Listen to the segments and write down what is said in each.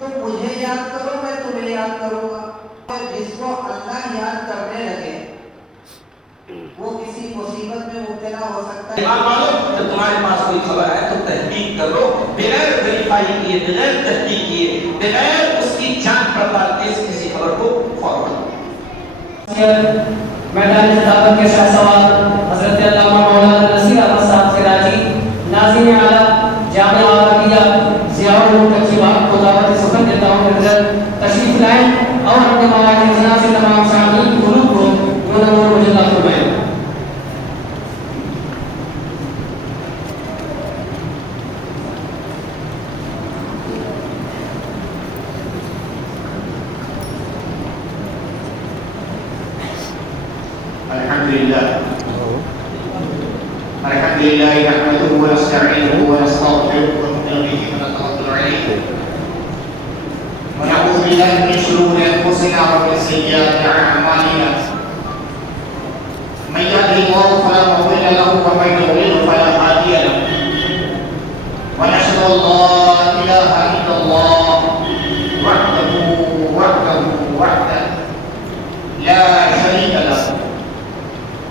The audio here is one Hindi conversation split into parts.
तो मुझे याद करो, मैं तुम्हें याद करूंगा। और जिसको अल्लाह याद करने लगे वो किसी मुसीबत में मुब्तला हो सकता है। ईमान वालों, जब तुम्हारे पास कोई खबर है तो तहकीक करो, बगैर वेरीफाई किए, बगैर तहकीक किए, बगैर उसकी जांच पड़ताल के किसी खबर को फॉरवर्ड मैदान खिताबत के शाहसवाल हजरत अल्लामा मौलाना नसीर अहमद साहब सिराजी नाज़िम आला जामिया अरबिया ज़ियाउल मुल्क तकरीबात को दावत सुखन देता हूं। तशरीफ लाएं और अपने मवाद इज़्ज़त से तमाम शामिल कुलूब को नूर मुजल्ला फरमाएं। अल्हम्दुलिल्लाह नहमदुहु व नस्तईनुहु व नस्तगफिरुहु व नु'मिनु बिही व नतवक्कलु अलैहि व नऊज़ु बिल्लाहि मिन शुरूरि अंफुसिना व मिन सय्यिआति अअमालिना मन यहदिहिल्लाहु फला मुदिल्ल लहु व मन युद्लिल फला हादिय लहु व नशहदु अन ला इलाहा इल्लल्लाह वहदहु ला शरीका लहु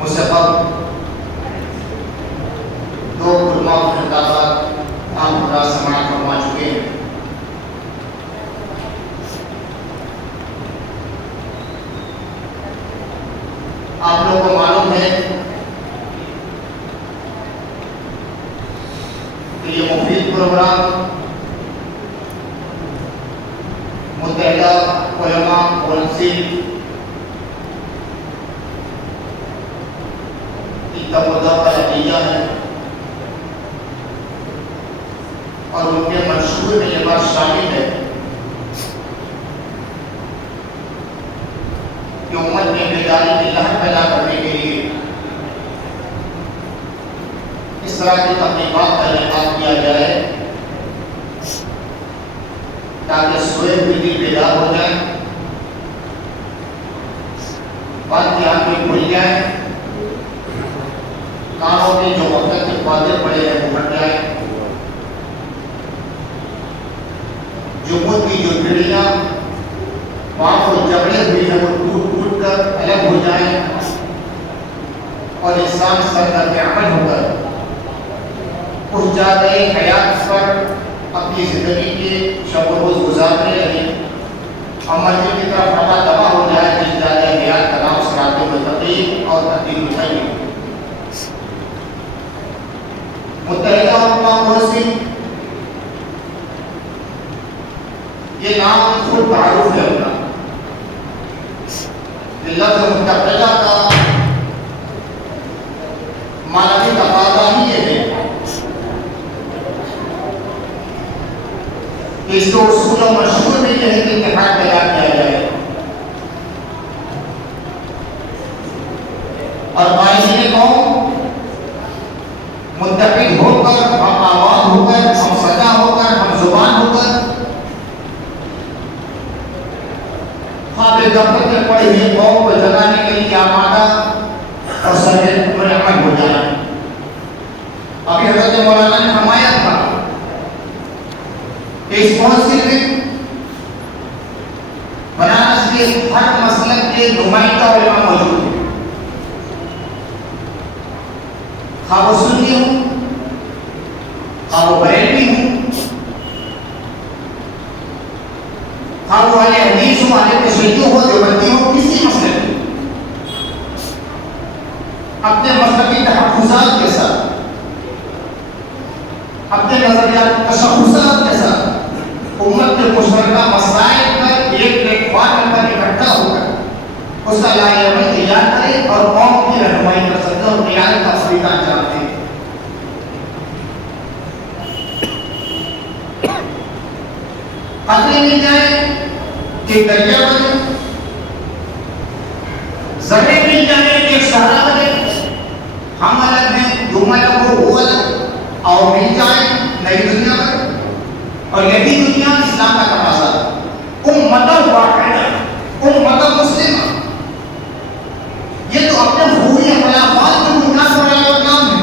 मुस्तफ़ा दो खुलमाओं के खिताबात आप पूरा समाज फरमा चुके हैं। आप लोगों को मालूम है कि ये मुफीद प्रोग्राम मुत्तहिदा उलमा काउंसिल की तवज्जो का नतीजा है और उनके मंशूर में ये बात शामिल है कि उम्मत में बेदारी की लहर पैदा करने के लिए इस तरह की तकलीफात का इनेकाद किया जाए ताकि सोए हुए दिल बेदार हो जाए, बात की आंखें खुल जाए, कानों में जो वक्त के पर्दे पड़े हैं वो हट जाए, जुम्मत की जो पीढ़ियां पांव और जबड़े हुई है वो टूट टूट कर अलग हो जाए और इंसान सरकर के अमल होकर उस जाते हयात पर अपनी जिंदगी के शब रोज गुजारने लगे, अमल की तरफ हवा दबा हो जाए जिस जाते हयात का नाम सराते मुस्तकीम और तकदीर मुतय्यन। मुत्तहिदा उम्मा काउंसिल ये नाम खुद तारुफ है उनका, लफ्ज़ मुत्तहिदा का मानवी तकाज़ा ही ये है कि इसको उसूल और मशहूर में यह है कि इत्तेहाद पैदा किया जाए और बाइज़ कौम मुत्तहिद होकर, हम आवाज़ होकर, हम सदा होकर, हम जुबान होकर गफलत में पड़ी हुई कौम को जगाने के लिए आमादा और सरजद में अमल हो जाना। अभी हज़रत मौलाना ने फरमाया था कि इस काउंसिल में बनारस के हर मसलक के नुमाइंदा उलमा मौजूद हैं, खा वो सुन्नी हूँ, खा वो बरेलवी हूँ, खा वो वाले हदीस हो, वाले तशय्युअ हो, देवबंदी हो, किसी मसले में अपने अपने मसलकी तहफ़्फ़ुज़ात के साथ, अपने नजरियात तशख़्ख़ुसात के साथ उम्मत के मुश्तरका मसाइल पर एक प्लेटफॉर्म पर इकट्ठा होकर उसका लाएअमल तैयार करें और कौम की रहनुमाई कर सकते हैं और क़यादत का तरीका जानते हैं। कतरे मिल जाए कि दरिया बने, ज़र्रे मिल जाए कि एक सहरा बने, हम अलग हैं, तुम अलग हो, वो अलग, और मिल जाए नई दुनिया बने। और यही दुनिया इस्लाम का तकाज़ा है। उम्मतन वाहिदा, उम्मतन मुस्लिमा, ये तो अपने भूरी अखलाक़ात की बुनियाद पर आया नाम है।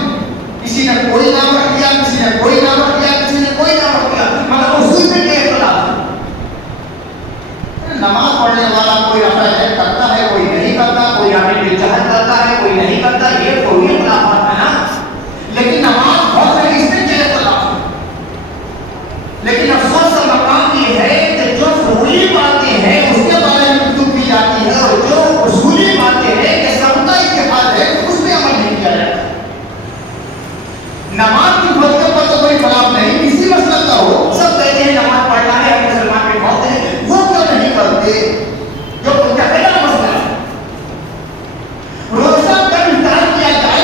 किसी ने कोई नाम रख दिया, किसी ने कोई नाम रख दिया, किसी ने कोई नाम रख दिया, मगर उसूल में क्या इख्तिलाफ है? नमाज पढ़ने वाला कोई अफ़ज़ल करता है, कोई नहीं करता, कोई आमिल बिजहत करता है, कोई नहीं करता, ये कोई इख्तिलाफ़ है ना। लेकिन नमाज बहुत है, इसमें क्या इख्तिलाफ है? लेकिन अफसोस का मकाम ये है कि जो ज़रूरी बातें हैं उसके बारे में गुफ्तगू की जाती है और जो उसूली बातें हैं कि सबका इत्तेहाद है उसमें अमल नहीं किया जाता। नमाज की फजीलत पर तो कोई खिलाफ नहीं, किसी मसलक का हो, सब कहते हैं नमाज पढ़ना है, हम मुसलमान के बहुत हैं, वो क्यों नहीं करते? जो मुतअक्किदा मसला है। रोजा कब इफ्तार किया जाए,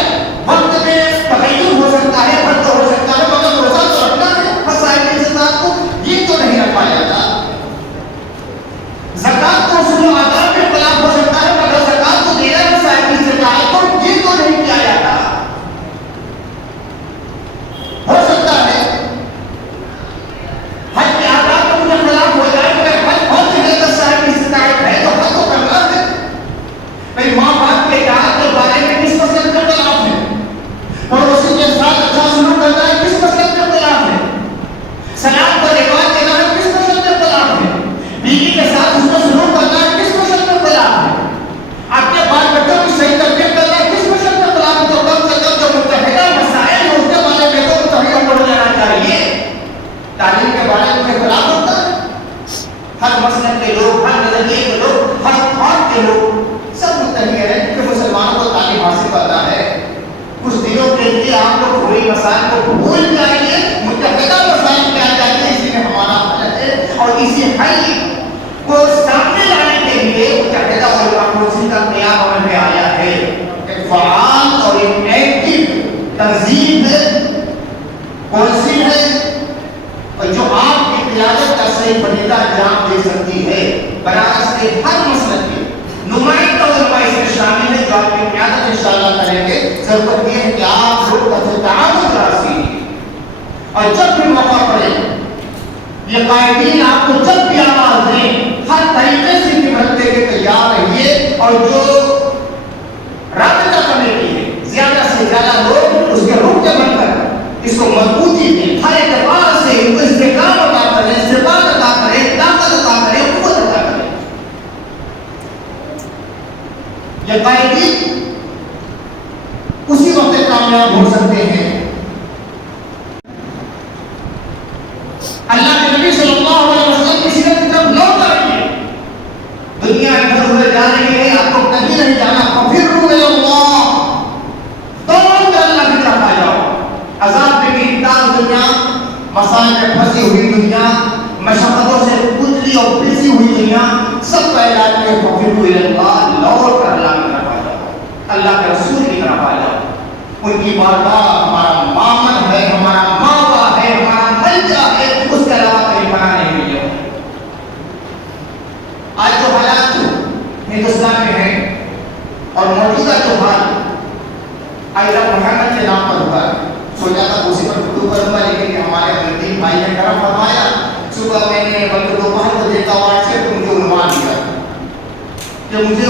वक्त में तगय्युर हो सकता है, फर्क हो सकता है, मगर रोजा तो रखना है मसाइल के साथ को, ये तो नहीं रखा जाता। ज़कात तो उसूल आदाब में खिलाफ हो सकता है, मगर ज़कात को देना मसाइल की ज़कात को, ये तो नहीं किया जाता। हो सकता है हज के आदाब में मुझे खिलाफ हो जाए, मगर हज बहुत जगह का साहिब की शिकायत है तो हज तो करना है। भाई माँ बाप के इताअत के बारे में किस मसले में खिलाफ है? पड़ोसी के साथ अच्छा सलूक करना है, किस मसले में खिलाफ है? सलाम पर रिवाज देना है, किस मसले में खिलाफ है? बीवी के साथ उसका सलूक करना है, किस मसले में खिलाफ है? आपके बाल बच्चों की सही तरबियत करना है, किस मसले में खिलाफ है? तो कम से कम जो मुत्तहिदा मसाइल है उसके बारे में तो मुत्तहिदा पढ़ लेना चाहिए। तालीम के बारे में खिलाफ होता है। हर मसलब के लोग, हर नजरिए के लोग, हर खौफ के लोग सब मुत्तहिद हैं कि मुसलमानों को तालीम हासिल करना है। कुछ दिनों के लिए आप लोग पूरे मसाइल को भूल जाइए, मुत्तहिदा मसाइल पे आ जाइए, इसी में हमारा हल है। और इसी हल को सामने लाने के लिए मुत्तहिदा उलमा कौंसिल का क़याम अमल में आया है। एक फ़आल और एक एक्टिव तंजीम है, कौंसिल है, और जो आपकी क़यादत का सही फरीदा अंजाम दे सकती है। बनारस के हर मसलक के नुमाइंदा उलमा इसमें शामिल है जो आपकी क़यादत इंशाअल्लाह करेंगे। ज़रूरत यह है कि आप लोग तआवुन राज़ी, और जब भी मौका पड़े ये कायदीन आपको जब भी आवाज़ दें हर तरीके से हिम्मत देके तैयार रहिए। और जो राबिता कमेटी है, ज़्यादा से ज़्यादा लोग उसके रुख के बनकर इसको मजबूती दें, हर एतबार से इनको इस्तेकाम अता करें, इस्तेकाम अता करें, ताकत अता करें, क़ुव्वत अता करें। ये कायदीन उसी वक्त कामयाब हो सकते हैं। अल्लाह के नबी सल्लल्लाहु अलैहि वसल्लम की सीरत की तरफ लौट आइए। दुनिया इधर उधर जा रही है, आपको कहीं नहीं जाना। फफिर्रू इलल्लाह, दौड़ कर अल्लाह की तरफ आ जाओ। अज़ाब में गिरफ्तार दुनिया, मसाइल में फंसी हुई दुनिया, मशक्क़तों से कुचली और पिसी हुई दुनिया, सब का इलाज में फफिर्रू इलल्लाह, लौट कर अल्लाह की तरफ आ जाओ, अल्लाह के रसूल की तरफ आ जाओ। उनकी बारगाह हमारा मामन है, हमारा मावा है, हमारा मलजा है, उसके अलावा कहीं पनाह नहीं मिले। आज जो हालात हिंदुस्तान में है और मौजूदा जो हाल आइला मोहम्मद के नाम पर हुआ, सोचा था उसी पर गुफ्तगू करूंगा, लेकिन हमारे मुस्लिम भाई ने करम फरमाया। सुबह मैंने बल्कि दोपहर को देखा व्हाट्सएप पर, मुझे उन्वान दिया कि मुझे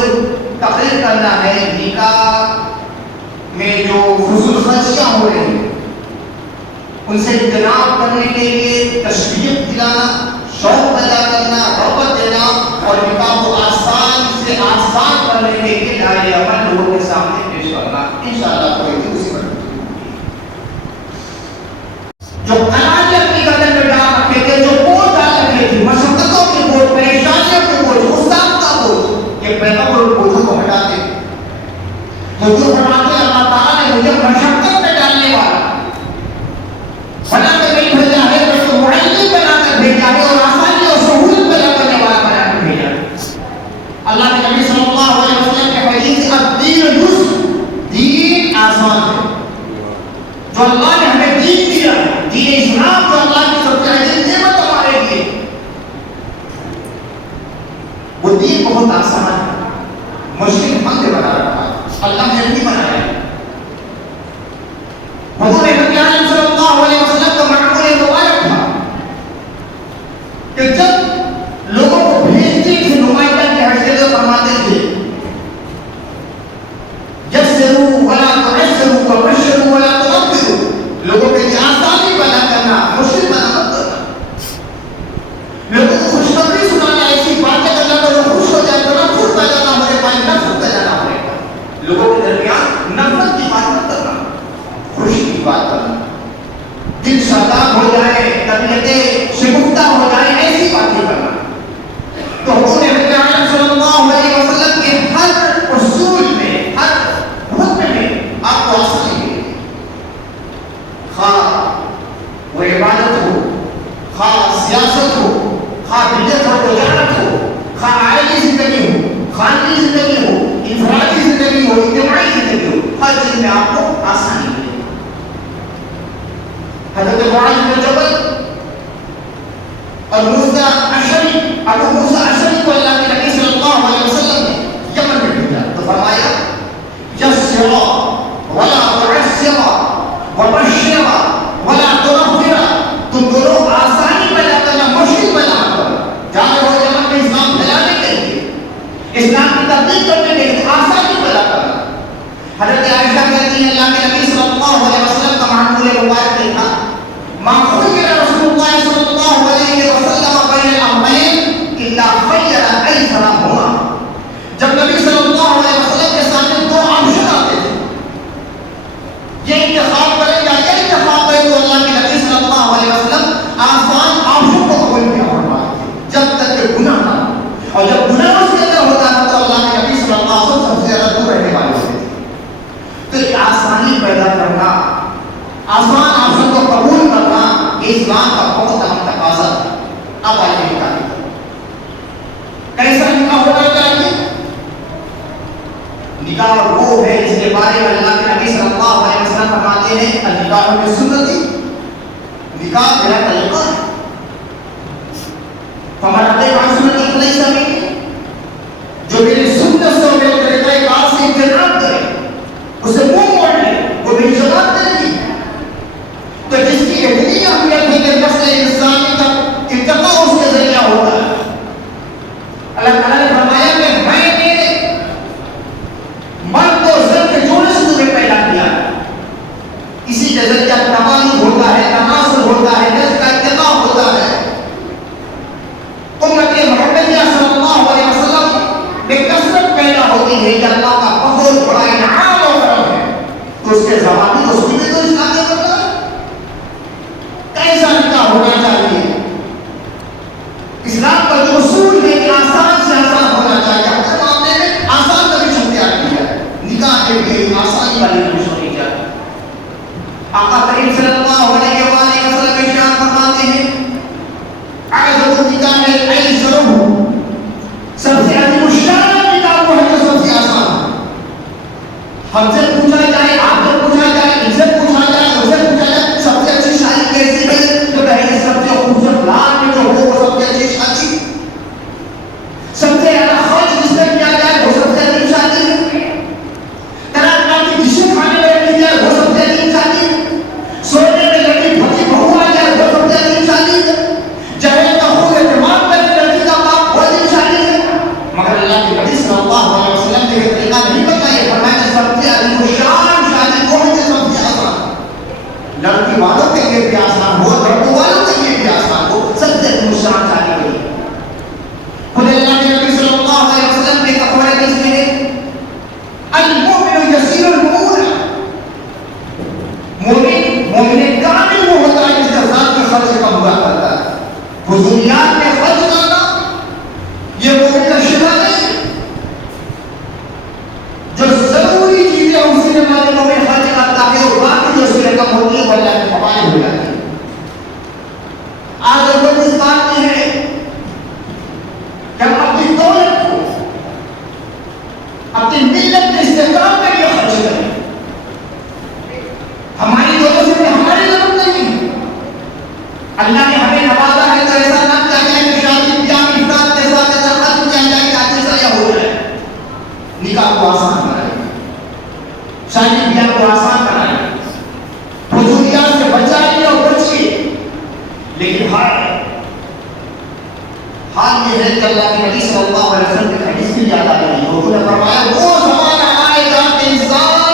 तकरीर करना है निकाह में जो फुजूल खर्चियाँ हो रही हैं उनसे इज्तनाब करने के लिए तशवीक दिलाना, शौक पैदा करना, रग़बत देना और निकाह को आसान से आसान करने के लिए दायरे अमल लोगों के सामने पेश करना। इंशाअल्लाह कोई उसी पर जो अनाज अपनी गर्दन में डाल रखे थे, जो बोझ डाल रखे थे, मशक्क़तों के बोझ, परेशानियों के बोझ, गुस्सा का बोझ, ये पैगम्बर बोझों को हटाते। हुजूर फरमाते हैं अल्लाह ताला जो अल्लाह ने हमें दीन दिया है, दीन इस्लाम जो अल्लाह की सबसे अजीम नेमत हमारे लिए, वो दीन बहुत आसान है, मुश्किल हमने बना रखा है, अल्लाह ने नहीं बनाया है। हुजूर अकरम सल्लल्लाहु अलैहि वसल्लम का मामूल मुबारक था कि जब लोगों को भेजते थे नुमाइंदा की हैसियत से फरमाते थे यस्सरू वला तुअस्सरू वबश्शिरू वला तुनफ्फिरू, लोगों के लिए आसानी पैदा करना, मुश्किल पैदा मत करना, लोगों को खुशखबरी सुनाना, ऐसी बातें करना तो लोग खुश हो जाए, तो नफरत पैदा ना होने पाए, नफरत पैदा ना होने पाए, लोगों के दरमियान नफरत की बात मत करना, खुशी की बात करना, दिल शादाब हो जाए, तबीयतें शिगुफ्ता हो जाए, ऐसी बातें करना। तो हुजूर अकरम सल्लल्लाहु अलैहि वसल्लम के हर उसूल में, हर हुक्म में आपको आसानी मिलेगी, खा वो इबादत हो, खा सियासत हो, खा बिदअत हो, तजारत हो, खा आइली जिंदगी हो, खानगी जिंदगी हो, इंफरादी जिंदगी हो, इज्तिमाई जिंदगी हो, हर चीज में आपको आसानी मिलेगी। हज़रत मुआज़ बिन जबल और मूसा अशरी, अबू मूसा अशरी को अल्लाह के नबी सल्लल्लाहु अलैहि वसल्लम ने यमन में भेजा, तो फरमाया यस्सिरा वला तुअस्सिरा वबश्शिरा वला तुनफ्फिरा, तुम दोनों आसानी पैदा करना, मुश्किल पैदा मत करना। जाने हो यमन में इस्लाम फैलाने के लिए, इस्लाम की तबलीग करने के लिए आसानी पैदा करना। हज़रत आयशा कहती है अल्लाह के नबी सल्लल्लाहु अलैहि वसल्लम का मामूल मुबारक था, मा खुय्यरा रसूलुल्लाह सल्लल्लाहु अलैहि वसल्लम बैन अमरैन इल्ला खय्यरा अयसरहुमा, जब नबी सल्लल्लाहु अलैहि वसल्लम के सामने दो ऑप्शन आते थे, ये इंतखाब करें या ये इंतखाब करें, तो अल्लाह के नबी सल्लल्लाहु अलैहि वसल्लम आसान ऑप्शन को कबूल किया फरमाते थे, जब तक कि गुनाह ना, और जब गुनाह उसके अंदर होता था तो अल्लाह के नबी सल्लल्लाहु अलैहि वसल्लम सबसे ज्यादा दूर रहने वाले होते थे। तो ये आसानी पैदा करना, आसान ऑप्शन को कबूल करना, ये इस्लाम का बहुत अहम तकाज़ा है। अब आइए निकाह, कैसा निकाह होना चाहिए? निकाह वो है जिसके बारे में अल्लाह के नबी सल्लल्लाहु अलैहि वसल्लम फरमाते हैं अल-निकाह में सुन्नती, निकाह मेरा तरीका है, फमन अत्ता सुन्नती फलैसा मिन्नी, जो मेरी सुन्नत से मेरे तरीक़े कार से इज्तिनाब करे, उसे मुंह मोड़ ले, वो मेरी ज़बान करेगी। तो जिसकी इतनी अहमियत है कि नस्ल इंसानी का इर्तिका उसके जरिया होता है। अल्लाह ताला ने फरमाया कि मैंने मर्द और ज़र के जोड़े से तुम्हें पैदा किया, इसी के जरिया तबादुल होता है, तनासुल होता है, नस्ल का इर्तिका होता है। उम्मत मुहम्मदिया सल्लल्लाहु अलैहि वसल्लम में कसरत पैदा होती है कि अल्लाह का बहुत बड़ा इनाम और करम है, तो उसके ज़वाबी उसकी भी तो इस्लाम ने बताया कैसा निकाह होना चाहिए। इस्लाम का जो उसूल है कि आसान से आसान होना चाहिए, अपने मामले में आसान कंडीशन तैयार की जाए, निकाह के लिए आसानी वाली कंडीशन होनी चाहिए। आका करीम सल्लल्लाहु अलैहि वसल्लम इरशाद फरमाते हैं अक़दुल निकाह अयसरुहु, सबसे अजीम शान निकाह वो है जो सबसे आसान है। हमसे पूछा जाए, आपसे पूछा जाए, इनसे पूछा जाए, उससे पूछा जाए, सबसे अच्छी शादी कैसी है, तो कहेंगे सबसे खूबसूरत लाल में जो हो वो सबसे अच्छी शादी, सबसे ज्यादा खर्च जिसमें किया जाए वो सबसे अच्छी शादी है, तरह तरह की डिशें खाने में रखी जाए वो सबसे अच्छी शादी है, सोने में लगी भजी बहू आ जाए वो सबसे अच्छी शादी है, जहेज का खूब एहतमाम करके लड़की का बाप वो अच्छी शादी है। मगर अल्लाह के नबी सल्लल्लाहु अलैहि वसल्लम ने ये तरीका नहीं बताया, फरमाया सबसे अजीम शान शादी वो है जो सबसे आसान, लड़की वालों के लिए भी आसान हो, लड़कों वालों के लिए भी आसान हो, सबसे अजीम शान शादी वही है। खुद अल्लाह के नबी सल्लल्लाहु अलैहि वसल्लम के कौल हदीस में है अल-मुमिनु यसीरुल मुऊना, मोमिन कामिल वो होता है जिसका ज़ात में खर्च कम हुआ करता है, फुजूलियात में खर्च करना ये मोमिन का शिफा नहीं, जो जरूरी चीजें उसके माध्यमों में खर्च करता है और बाकी जो उसकी रकम होती है वो अल्लाह के हवाले हो जाती है। को आसान बनाई, फजूलियात से बचाई और बचिए। लेकिन हाल ये है कि अल्लाह के नबी सल्लल्लाहु अलैहि वसल्लम की हदीस की याद आ गई। उन्होंने फरमाया वो ज़माना आएगा कि इंसान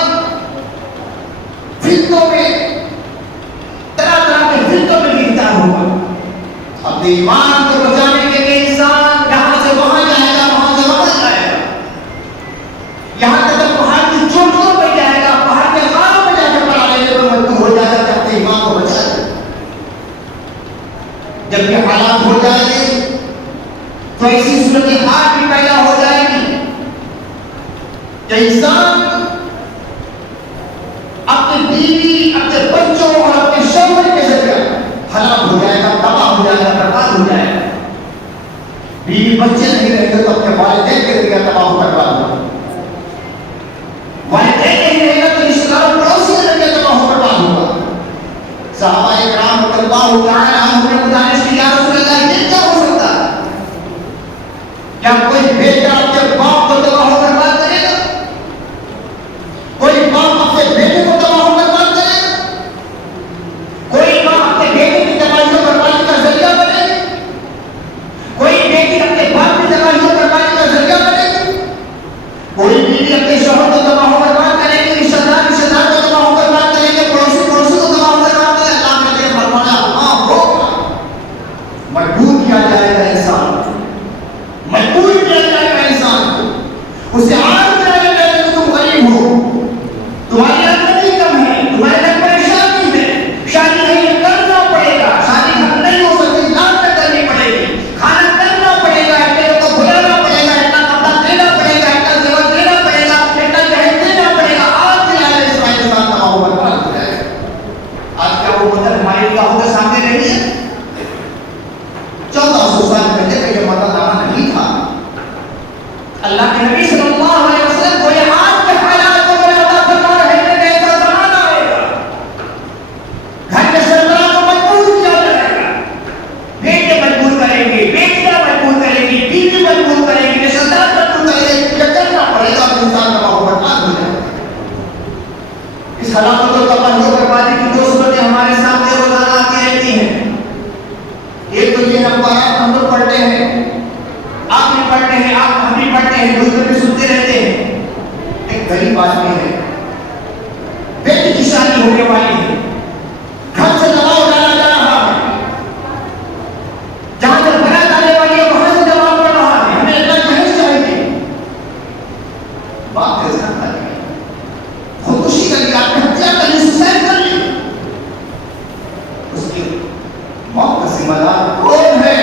फितनों में, तरह-तरह के फितनों में गिरफ्तार होगा। अपने ईमान को बचाने के लिए इंसान यहाँ से वहाँ जाएगा, वहाँ से वहाँ जाएगा, यहाँ तक पहाड़ की चोटियों पर जाएगा, पहाड़ के खानों में जाकर पड़ा लेने पर मजबूर हो जाएगा कि अपने ईमान को बचा ले। जब ये हालात हो जाएंगे तो ऐसी सूरत हाल भी पैदा हो जाएगी कि इंसान अपनी बीवी, अपने बच्चों और अपने शौहर के जरिए हलाक हो जाएगा, तबाह हो जाएगा, बर्बाद हो जाएगा। बीवी बच्चे नहीं रहेंगे तो अपने वालिदैन के जरिए तबाह हो बर्बाद होगा। वालिदैन नहीं रहेगा तो रिश्तेदारों पड़ोसी के जरिए तबाह हो बर्बाद होगा। सहाबाए किराम रज़ियल्लाहु तआला अन्हुम ने गुजारिश की, या रसूल अल्लाह, ये क्या हो सकता है? क्या कोई बेटा अपने बाप को तबाह हो बर्बाद करेगा? कोई बाप अपने बेटे को तबाह हो बर्बाद करेगा? कोई बाप अपने बेटे की तबाही और बर्बादी का जरिया बनेगी? कोई बेटी अपने बाप की तबाही और बर्बादी का जरिया बनेगी? कोई बीवी अपने शौहर को तबाह हो बर्बाद करेगी, रिश्तेदार को तबाह हो बर्बाद करेंगे, पड़ोसी को तबाह हो बर्बाद करेंगे? अल्लाह ने यह फरमाया, हाँ होगा। मजबूर किया जाएगा इंसान, मजबूर किया जाएगा इंसान को। उसे आज जाएगा कि तुम गरीब हो, तुम्हारी आमदनी कम है, तुम्हारे घर परेशानी है, शादी नहीं करना पड़ेगा, शादी घर नहीं हो सकती, नाश्ता करनी पड़ेगी, खाना करना पड़ेगा, इतने को बुलाना पड़ेगा, इतना कपड़ा देना पड़ेगा, इतना जेवर देना पड़ेगा, इतना दहेज देना पड़ेगा। आज भी आया इस्माइल इंसान तबाह हो बर्बाद हो जाएगा। आज क्या वो मंजर हमारी निगाहों के सामने नहीं है? 1400 साल पहले का ये मंजरनामा नहीं था। अल्लाह के नबी सल्लल्लाहु अलैहि वसल्लम को ये आज के हालात को बयान फरमा रहे हैं कि ऐसा ज़माना आएगा, घर के सरबराह को मजबूर किया जाएगा, बेटे मजबूर करेंगे, बेटियां मजबूर करेंगी, बीवी मजबूर करेंगी, रिश्तेदार मजबूर करेंगे, ये करना पड़ेगा तो इंसान तबाह हो बर्बाद हो जाएगा। इस हालात को तबाही और बर्बादी की दो सूरतें हमारे सामने रोजाना आती रहती हैं। एक तो ये अखबार हम लोग पढ़ते हैं, आप भी पढ़ते हैं, हम भी पढ़ते हैं, दूसरे भी सुनते रहते हैं। एक गरीब आदमी है, बेटी की शादी होने वाली है, घर से दबाव डाला जा रहा है, जहां तक बारात आने वाली है वहां से दबाव पड़ रहा है, हमें इतना दहेज चाहिए। बाप ने ऐसा कर दिया, खुदकुशी कर ली, आत्महत्या कर ली, सुसाइड कर ली। उसकी मौत का जिम्मेदार कौन है?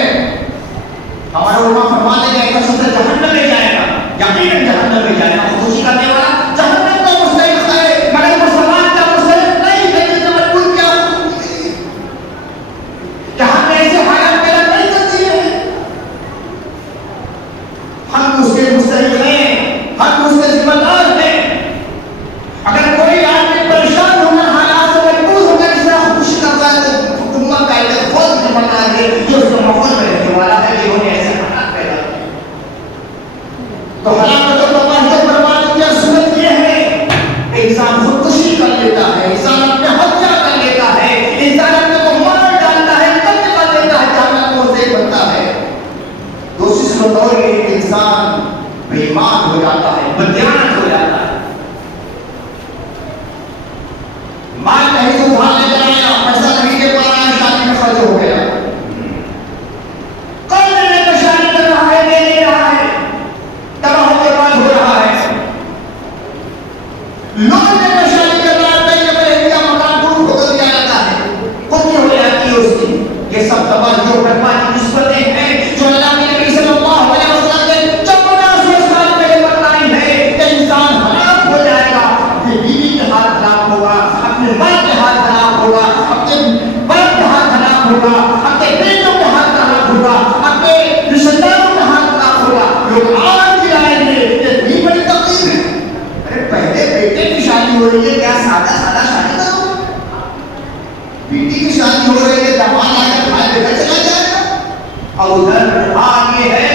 हमारे उलमा फरमाते हैं कि शख्स जहन्नम में जाएगा, यकीनन जहन्नम में जाएगा। खुदकुशी करने वाला जहन्नम का मुस्तहिक है, मगर मुसलमान का मुस्तहिक नहीं है। कि मजबूर क्या जहां में ऐसे हालात पैदा नहीं करती है, हम उसके मुस्तहिक हैं, हम उसके जिम्मेदार हैं। अगर कोई आदमी परेशान होना, हालात से मजबूर होकर इस तरह खुदकुशी करता है तो हुकूमत का एक फौज जिम्मेदार है जो उसके माहौल में रहने वाला है, जिन्होंने ऐसे हालात पैदा किए। तो हालात को तबाही और बर्बादी की सूरत ये है, इंसान खुदकुशी कर लेता है, इंसान अपने हत्या कर लेता है, इंसान अपने को मार डालता है, कत्ल कर देता है, जहन्नम को से बनता है। दूसरी सूरत और ये कि इंसान बेईमान हो जाता है, बदयानत हो जाता है। माल कहीं से उधार लेकर आया, पैसा नहीं दे पा रहा है, शादी में खर्च हो गया, कर्ज लेकर शादी कर रहा है, ले ले रहा है, तबाह बर्बाद हो रहा है। लोन लेकर शादी कर रहा है, बैंक में रहेगा, मकान पूर्ण होकर दिया जाता है, खुद हो जाती है उसकी। ये सब तबाही और बर्बादी की सूरतें हैं जो अल्लाह के नबी सल्लल्लाहु अलैहि वसल्लम ने 1400 साल पहले बताई है कि इंसान हलाक हो जाएगा। अपनी बीवी के हाथ हलाक होगा, अपने मर्द के हाथ हलाक होगा, अपने बड़े के हाथ हलाक होगा, अपने बेटों के हाथ हलाक होगा, अपने रिश्तेदारों के हाथ हलाक होगा। लोग आज गिराएंगे, ये भी बड़ी तकलीफ है। अरे पहले बेटे की शादी हो रही है, क्या सादा सादा शादी ना हो? बेटी की शादी हो रही है, दामाद आकर खाए लेकर चला जाएगा। और उधर हाल ये है,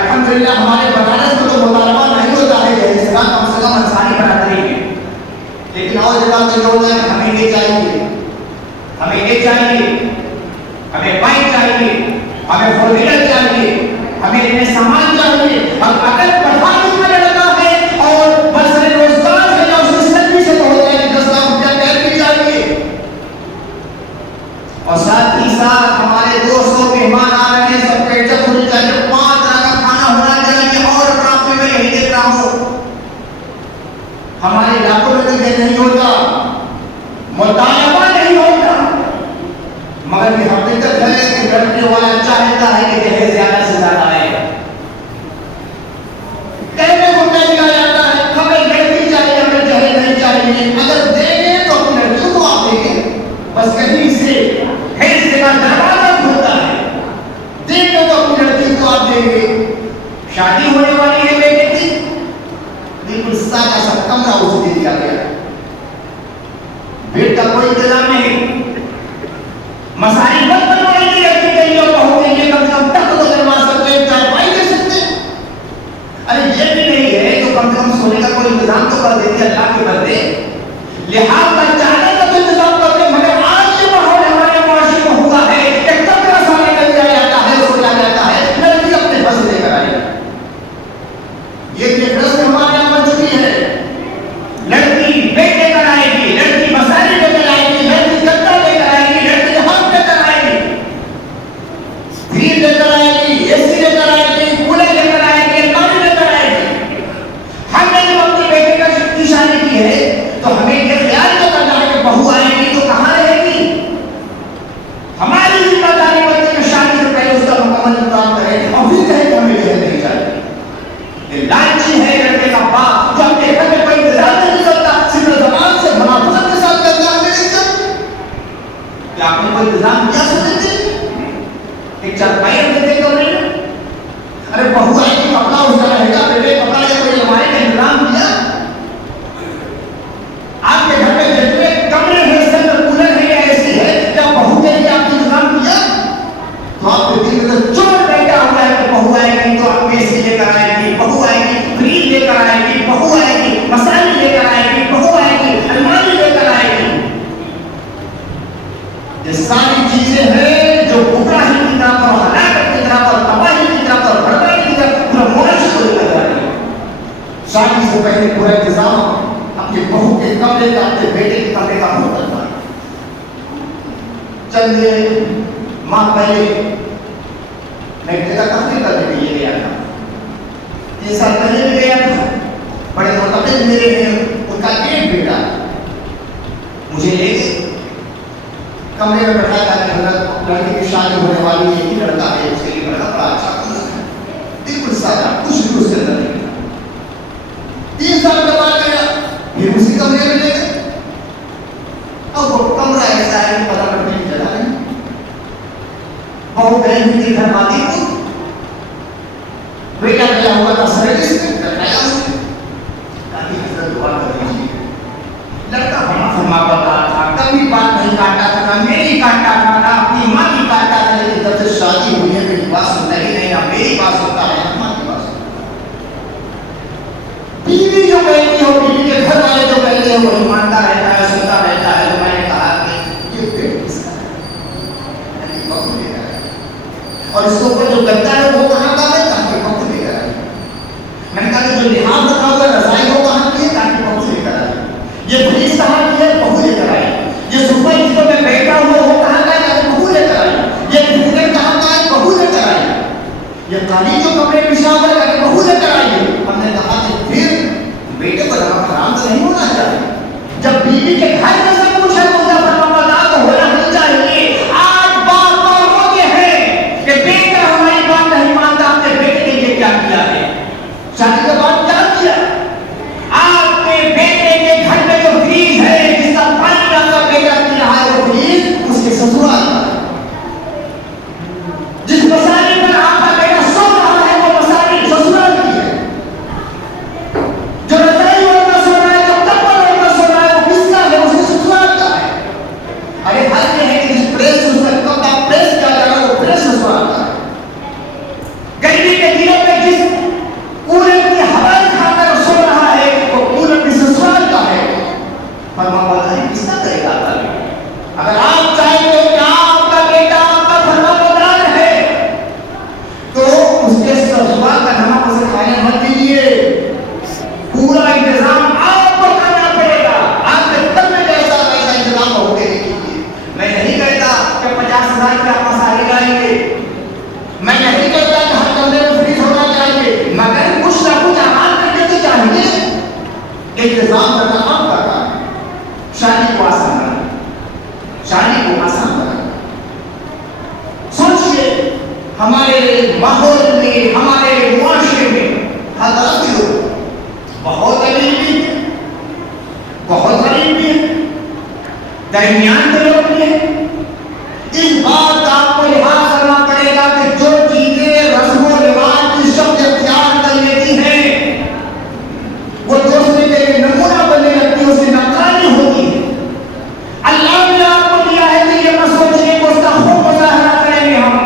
अल्हम्दुलिल्लाह हमारे बनारस में तो मुतालबा नहीं होता है कि इसका कम से कम अंसारी बरादरी में लेकिन और जगह पे लोग हैं हमें ये चाहिए, हमें ये चाहिए, हमें बाइक चाहिए, हमें फोर व्हीलर चाहिए, हमें इतने सामान चाहिए। अब अगर पढ़ाई में लगा है और मसले रोजगार है या उसकी सैलरी से तो होता है कि 10 लाख रुपया कैश भी चाहिए, और साथ ही साथ हमारे 200 मेहमान आ रहे हैं, सबका इज्जत होनी चाहिए, 5 तरह का खाना होना चाहिए। और ट्राफिक में यही देख रहा हूं, हमारे इलाकों में भी नहीं होता, मुतालबा नहीं होता, मगर ये हकीकत है कि लड़ने वाला चाहता है कि दहेज ज्यादा से ज्यादा आए। कहने को क्या दिया जाता है, हमें लड़की चाहिए, हमें दहेज नहीं चाहिए। अगर देंगे तो अपनी लड़कियों को आप देंगे, बस कहीं से दहेज देना दरवाजा खुलता है, देंगे तो अपनी लड़की को आप देंगे। शादी होने वाली है बेटे की, बिल्कुल सादा सा कमरा उसे दे दिया गया, बेड का कोई इंतजाम नहीं, मसारी मत बनवाइए लड़की के लिए और बहू के लिए, कम से कम तक तो बनवा सकते हैं, चारपाई दे सकते हैं। अरे ये भी नहीं है तो कम से कम सोने का कोई इंतजाम तो कर देते अल्लाह के बंदे, लिहाज का चाहने का तो इंतजाम कर दे। मगर आज ये माहौल हमारे मुआशरे में हुआ है, एक कमरा सामने कर दिया जाता है, उसको क्या जाता है लड़की अपने बस लेकर आएगी। ये रस्म हमारे यहाँ बन चुकी है, लड़की बेड लेकर आएगी, लड़की मसारी लेकर आएगी, लड़की गद्दा लेकर आएगी, लड़की हाथ लेकर आएगी, फ्रिज लेकर आएगी, एसी लेकर आएगी, कूलर लेकर आएगी, पानी लेकर आएगी। हमने जब अपनी बेटी की शादी की है तो हमें ये ख्याल तो करना है कि बहू आएगी तो कहाँ रहेगी। हमारी जिम्मेदारी बच्चे की शादी से पहले उसका मुकम्मल इंतजाम करें और फिर कहें कि हमें दहेज नहीं चाहिए। लालची है लड़के का बाप जो अपने घर में कोई इंतजाम नहीं करता, सिर्फ जबान से मुनाफिकत के साथ कहता है क्या आपने कोई इंतजाम किया सोचते एक चारपाई रख देते कमरे में। अरे बहू आएगी कपड़ा उसका रहेगा, बेटे कपड़ा या कोई अलमारी का इंतजाम किया। आपके घर में जितने कमरे हैं उसके अंदर कूलर है या एसी है, क्या बहू के लिए आपने इंतजाम किया? तो आपके दिल में चोट बैठा हुआ है कि बहू आएगी तो आप एसी लेकर आएगी, बहू आएगी फ्रिज लेकर आएगी, बहू आएगी मसाले लेकर आएगी, बहू आएगी अलमारी लेकर आएगी। ये सारी चीजें हैं जो गुमराही की तरफ और हलाकत की तरफ और तबाही की तरफ और बर्बादी की तरफ पूरा मुआशरे को लेकर जा रही है। शादी से पहले पूरा इंतजाम अपने बहू के कमरे का, अपने बेटे के कमरे का हो करता है। चंद माह पहले मैं एक जगह तकरीर करने के लिए गया था, 3 साल पहले भी गया था। बड़े मुतमिन मेरे हैं, उनका एक बेटा मुझे ले कमरे में बैठा था कि लड़की की शादी होने वाली है, ही लड़का है, उसके लिए बड़ा अच्छा कमरा है, बिल्कुल सादा, कुछ भी उसके अंदर नहीं था। 3 साल के बाद गया, फिर उसी कमरे में ले गए। अब वो कमरा ऐसा है कि पता करने की जगह नहीं। बहू बहन की घर माती को बेटा गया हुआ था सर्विस में, बताया उसने ताकि हजरत दुआ कर दीजिए। लड़का बड़ा फरमा पड़ता था, कभी बात नहीं काटता था, ना मेरी काटता था, ना अपनी माँ की काटता था। लेकिन जब से शादी हुई है मेरी बात सुनता ही नहीं, ना मेरी बात सुनता है ना माँ की बात सुनता है। बीवी जो कहती हो, बीवी के घर वाले जो कहते हैं वही मानता रहता है, सुनता रहता है। तो मैंने कहा कि ये पेट किसका है और इसके ऊपर जो गद्दा है वो कहाँ का है, ताकि वक्त लेकर आए। मैंने कहा कि जो लिहाज रखा हुआ रजाई वो कहाँ की है, ताकि वक्त लेकर आए। ये फ्रिज कहाँ की है, बहू लेकर आए। ये सोफा जिसको मैं बैठा हूँ वो कहाँ का है, ताकि बहू लेकर आए। ये कूलर कहाँ का है, बहू लेकर आए। ये कालीन जो कपड़े बिछा हुआ है, ताकि बहू लेकर आइए। हमने कहा कि फिर बेटे को हराम तो नहीं होना चाहिए। जब बीवी के घर में सब कुछ है तो उसका फरमाबरदार तो होना नहीं चाहिए। आज बात और ये है कि बेटा हमारी बात नहीं मानता, अपने बेटे के लिए क्या किया है, शादी के बाद क्या किया। आपके बेटे के घर में जो फ्रिज है, जिसका पानी आपका बेटा पी रहा है, वो फ्रिज उसके ससुराल का है। जिस मसाले पर आपका बेटा सो रहा है वो मसाले ससुराल की है। जो रजाई वाला सो रहा है, जो कपड़ा वाला सो रहा है, वो किसका है, उसके ससुराल का। माहौल में, हमारे मुआशरे में हर तरह के लोग बहुत अमीर भी है, बहुत गरीब भी है, दरमियान के लोग भी है। इस बात का आपको लिहाज करना पड़ेगा कि जो चीजें रस्म और रिवाज की शब्द इख्तियार कर लेती हैं वो दूसरे के लिए नमूना बनने लगती है, उसे नकानी होती है। अल्लाह ने आपको दिया है कि ये मत सोचिए कि उसका खूब मुजाहरा करेंगे हम,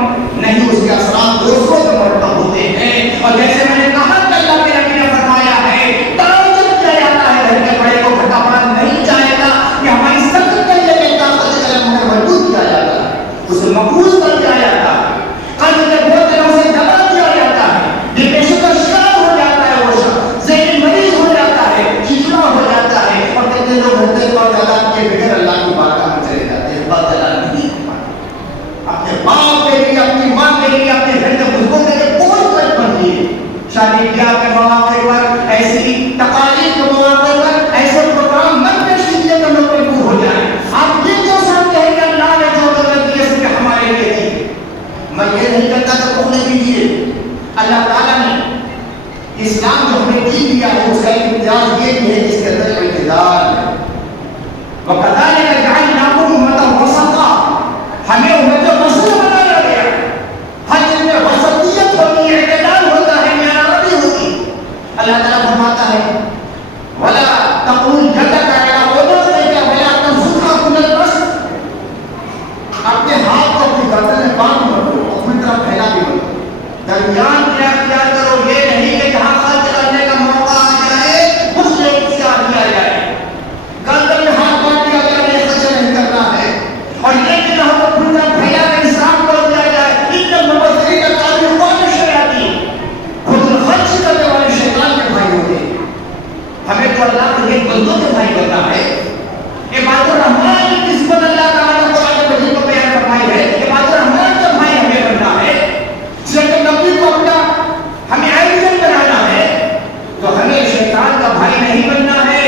नहीं, उसके असरात दूसरों पर मरतब होते हैं। और जैसे मैंने कहा कि अल्लाह के नबी ने फरमाया है, ताजुब किया जाता है घर के बड़े को घटा बड़ा नहीं चाहेगा कि हमारी सख्त करने में ताकत कलम में मजबूत किया जाता है, उसे मकबूल कर दिया जाता है, कर्ज के बोझ से दबा दिया जाता है, डिप्रेशन का शिकार हो जाता है, वो शख्स ज़हनी मरीज हो जाता है, चिड़चिड़ा हो जाता है। और कितने लोग होते हैं और ज्यादा के बगैर अल्लाह की बारगाह में चले जाते हैं, बात अल्लाह नहीं अपने बाप के लिए, अपनी माँ के लिए, अपने घर के बुजुर्गों के लिए कोई मत बनिए। शादी ब्याह के मौके पर, ऐसी तकालीफ के मौके पर ऐसे प्रोग्राम मत पेश कीजिए कि लोग मजबूर हो जाए। आप ये जो समझते हैं कि अल्लाह ने जो दौलत दी है उसके हमारे लिए दी है, मैं ये नहीं कहता कि खोने दीजिए। अल्लाह ताला ने इस्लाम जो हमें दीन दिया है उसका एक इम्तियाज ये भी है कि इसके अंदर इत्तिदाल है। वकदालिक जअलनाकुम उम्मतन वसता, हमें उम्मत वसत बनाया गया। हर चीज में वसतियत होती है, इत्तिदाल होता है, मियारबी होती। अल्लाह ताला फरमाता है, वला तक़ूल यदक अला उनुक़िका वला तबसुतहा कुल्लल बस्त, अपने हाथ को अपनी गर्दन में बांध मत लो, अपनी तरफ फैला भी मत लो, दरमियान में अख्तियार करो। ये नहीं कि जहां खर्च करने का मौका आ जाए उस लोग से आ दिया जाए, गर्दन में हाथ बांध दिया जाए, खर्च नहीं करना है। और ये कि हम अपनी तरफ फैला कर इंसाफ कर दिया जाए, इनका मुबस्सिरीन का तारीफ कौन शरियाती, खुद खर्च करने वाले शैतान के भाई होते हैं। हमें तो अल्लाह के एक बंदों के भाई बनना है। इबादुर रहमान की निस्बत अल्लाह ताला ने कुरान मजीद में बयान फरमाई है, इबादुर रहमान का भाई हमें बनना है। जब नबी को अपना हमें आइडियल बनाना है तो हमें शैतान का भाई नहीं बनना है।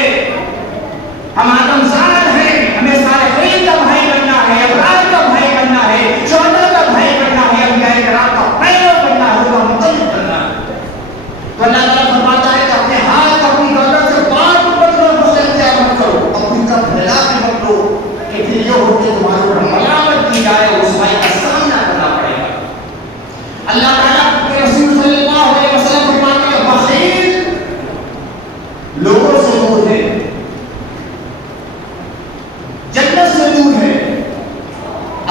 हम आदमजाद हैं, हमें सालिहीन का भाई बनना है, अबरार का भाई बनना है, शुहदा का भाई बनना है, अंबियाए किराम का पैरवी बनना है, उनका मुक़ल्लिद बनना है। तो अल्लाह ताला फरमाता है कि अपने हाथ अपनी गर्दन से बांध मत लो, मुझसे इख्तियार मत करो, अपनी तरफ फैला के मत लो कि फिर ये हो कि तुम्हारे ऊपर मलामत की जाए, उस भाई का सामना करना पड़ेगा। अल्लाह ताला के रसूल सल्लल्लाहु अलैहि वसल्लम फरमाते हैं, बख़ील लोगों से दूर है, जन्नत से दूर है,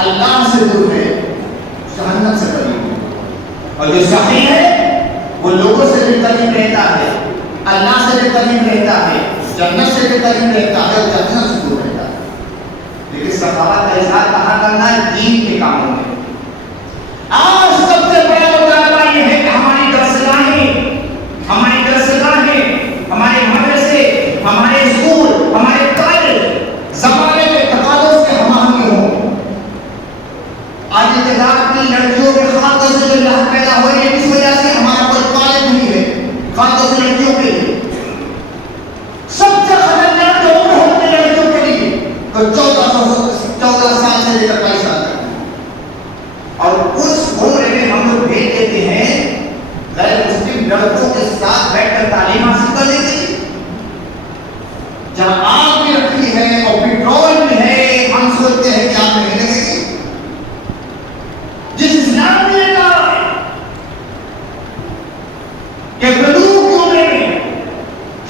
अल्लाह से दूर है, जहन्नम से करीब है। और जो सही है वो लोगों से भी करीब रहता है, अल्लाह से भी करीब रहता है, जन्नत से भी करीब रहता है और जहन्नम से दूर रहता है। लेकिन सखावत का इजहार कहाँ करना है? दीन के कामों में। आज सबसे बड़ा मुतालबा ये है कि हमारी दरसगाहें, हमारे मदरसे, हमारे स्कूल, हमारे कॉलेज ज़माने के तकाज़ों से हमआहंग हों। आज इत्तेफाक की लड़कियों के खातों से जो लहर पैदा हो रही है, इस वजह से हमारा कोई कॉलेज नहीं है खातों से लड़कियों के लिए। सबसे खतरनाक जो उम्र होती है लड़कियों के लिए तो 14 साल से लेकर 22 साल तक, और उस उम्र में हम लोग भेज देते हैं गैर मुस्लिम लड़कों के साथ बैठकर तालीम हासिल कर लेते हैं। जहां आग भी रखी है और पेट्रोल भी है, हम सोचते हैं कि आग नहीं लगेगी। जिस इस्लाम ने कहा कि बलूग की उम्र में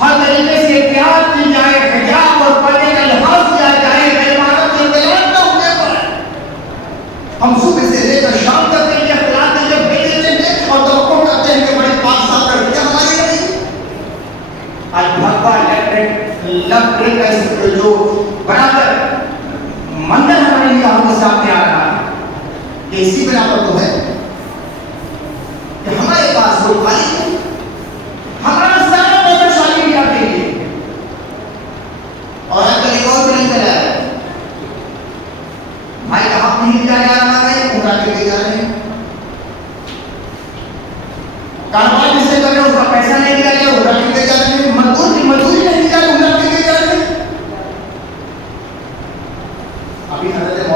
हर तरीके से एहतियात की जाए, हिजाब और पर्दे का लिहाज किया जाए, गैरमानव के इख्तिलाफ न होने पर हम सुबह से लेकर शाम तक के लिए इख्तिलाफ के लिए भेज देते हैं और तवक्को करते हैं कि बड़े 5 साल लड़कियां हमारी रहेंगी। आज भगवा इलेक्ट्रिक का जो बराबर मंदिर हमारे लिए हमको सामने आ रहा है, ये इसी बिना पर तो है कि हमारे पास कोई खाली नहीं, हमारा सारा पैसा शादी ब्याह के लिए। और अगर एक और नहीं चला है, भाई का हक नहीं दिया जा रहा है, उमरा के लिए जा रहे हैं, कारोबार जिससे कर रहे हैं उसका पैसा नहीं दिया गया, उमरा के लिए जा रहे हैं, मजदूरी नहीं दिया, उमरा के लिए जा रहे हैं। अभी हजरत